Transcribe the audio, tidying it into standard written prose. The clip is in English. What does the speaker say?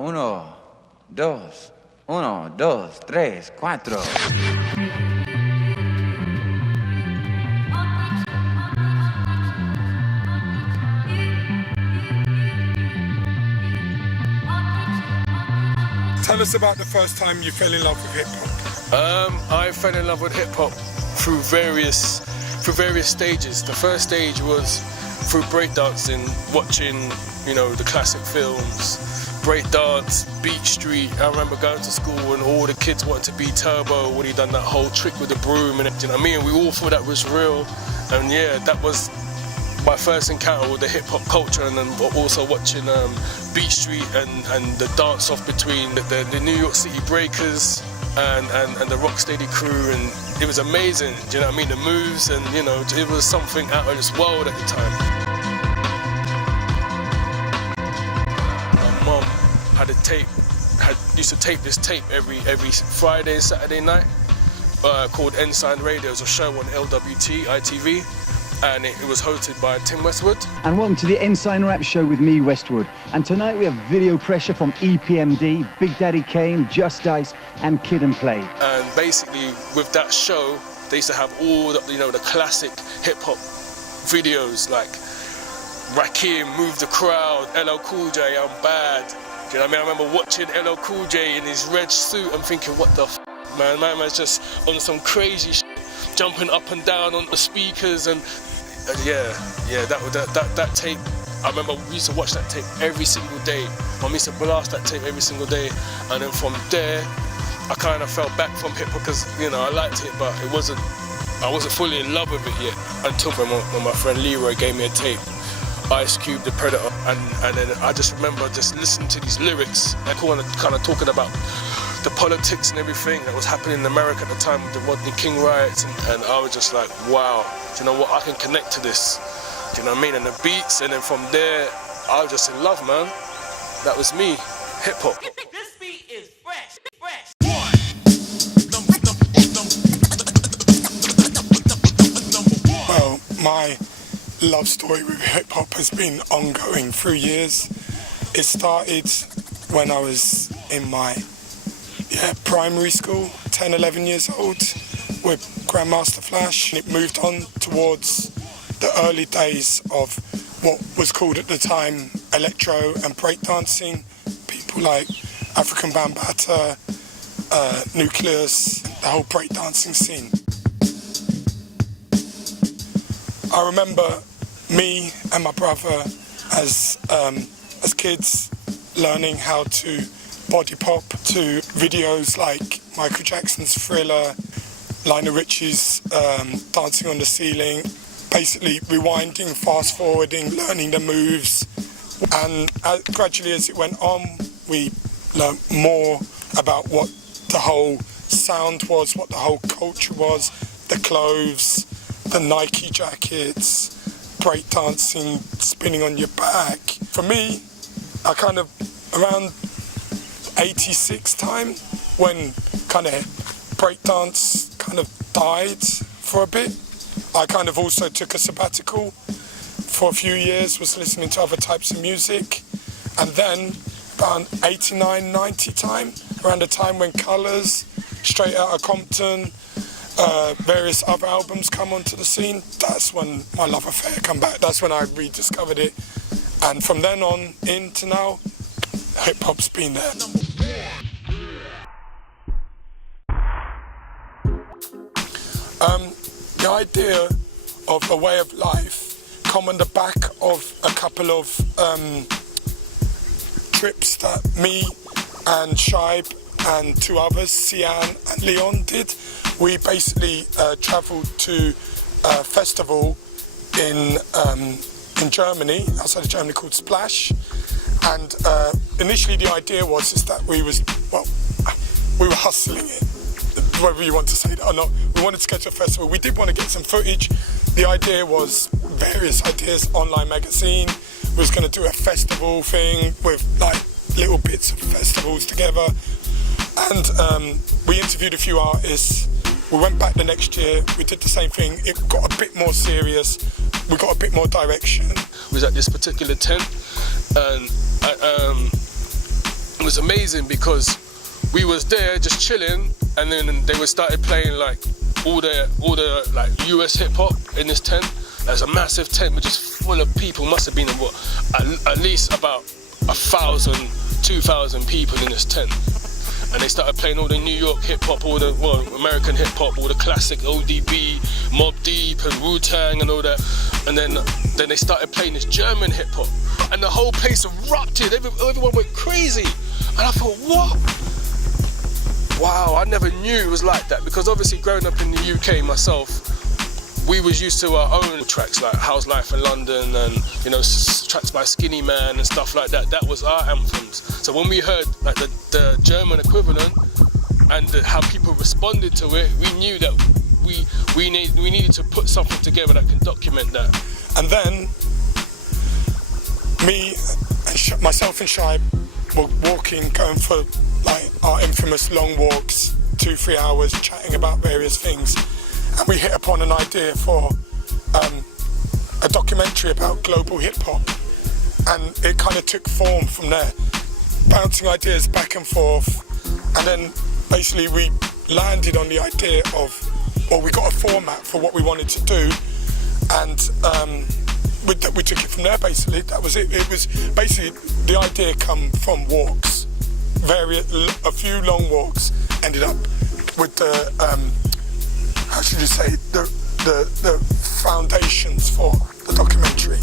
Uno, dos, 3, 4. Tell us about the first time you fell in love with hip-hop. I fell in love with hip-hop through various stages. The first stage was through breakdancing, watching, the classic films, breakdance, Beat Street. I remember going to school and all the kids wanted to be Turbo when he done that whole trick with the broom, and you know what I mean? We all thought that was real, and yeah, that was my first encounter with the hip-hop culture, and then also watching Beat Street and the dance-off between the New York City Breakers and the Rocksteady crew, and it was amazing, do you know what I mean? The moves, and it was something out of this world at the time. My mum had a tape, used to tape this tape every Friday and Saturday night called Ensign Radio. It was a show on LWT, ITV. And it was hosted by Tim Westwood. And welcome to the Ensign Rap Show with me, Westwood. And tonight we have video pressure from EPMD, Big Daddy Kane, Just Ice, and Kid and Play. And basically, with that show, they used to have all the classic hip-hop videos, like Rakim, Move the Crowd, LL Cool J, I'm Bad. Do you know what I mean? I remember watching LL Cool J in his red suit and thinking, what the f***, man? My man's just on some crazy shit, jumping up and down on the speakers, and that tape, I remember we used to watch that tape every single day. Mum used to blast that tape every single day, and then from there I kind of fell back from hip-hop because I liked it, but I wasn't fully in love with it yet until when my friend Leroy gave me a tape, Ice Cube, The Predator, and then I just remember just listening to these lyrics and kind of talking about the politics and everything that was happening in America at the time with the Rodney King riots, and I was just like, wow, do you know what, I can connect to this, do you know what I mean, and the beats, and then from there, I was just in love, man. That was me, hip-hop. This beat is fresh. Well, my love story with hip-hop has been ongoing through years. It started when I was in my primary school, 10, 11 years old, with Grandmaster Flash. It moved on towards the early days of what was called at the time electro and breakdancing. People like African Bambaataa, Nucleus, the whole breakdancing scene. I remember me and my brother as kids learning how to body pop to videos like Michael Jackson's Thriller, Lionel Richie's Dancing on the Ceiling, basically rewinding, fast forwarding, learning the moves. And gradually as it went on, we learned more about what the whole sound was, what the whole culture was, the clothes, the Nike jackets, breakdancing, spinning on your back. For me, I kind of, around 86 time, when kind of breakdance kind of died for a bit, I kind of also took a sabbatical for a few years, was listening to other types of music, and then around 89, 90 time, around the time when Colours, Straight Outta Compton, various other albums come onto the scene, that's when my love affair come back, that's when I rediscovered it, and from then on into now, hip-hop's been there. The idea of a way of life come on the back of a couple of trips that me and Shibe and two others, Sian and Leon, did. We basically travelled to a festival in Germany, outside of Germany, called Splash. And initially the idea was that we were hustling it, whether you want to say that or not. We wanted to get to a festival. We did want to get some footage. The idea was various ideas, online magazine. We was going to do a festival thing with like little bits of festivals together. And we interviewed a few artists. We went back the next year. We did the same thing. It got a bit more serious. We got a bit more direction. We was at this particular tent, and we was amazing because we was there just chilling, and then they started playing like all the like US hip hop in this tent. There's a massive tent which is full of people. Must have been at least about 1,000, 2,000 people in this tent. And they started playing all the New York hip hop, all the American hip hop, all the classic ODB, Mobb Deep and Wu-Tang and all that. And then they started playing this German hip hop, and the whole place erupted. Everyone went crazy, and I thought, what? Wow, I never knew it was like that, because obviously growing up in the UK myself, we was used to our own tracks like How's Life in London and, you know, tracks by Skinny Man and stuff like that. That was our anthems. So when we heard like the German equivalent and how people responded to it, we knew that we needed to put something together that can document that. And then me, and myself and Shibe were walking, going for like our infamous long walks, 2-3 hours, chatting about various things. And we hit upon an idea for a documentary about global hip hop, and it kind of took form from there, bouncing ideas back and forth, and then basically we landed on the idea of, well, we got a format for what we wanted to do, and we took it from there. Basically, that was it. It was basically the idea come from walks, a few long walks, ended up with the how should you say, the foundations for the documentary.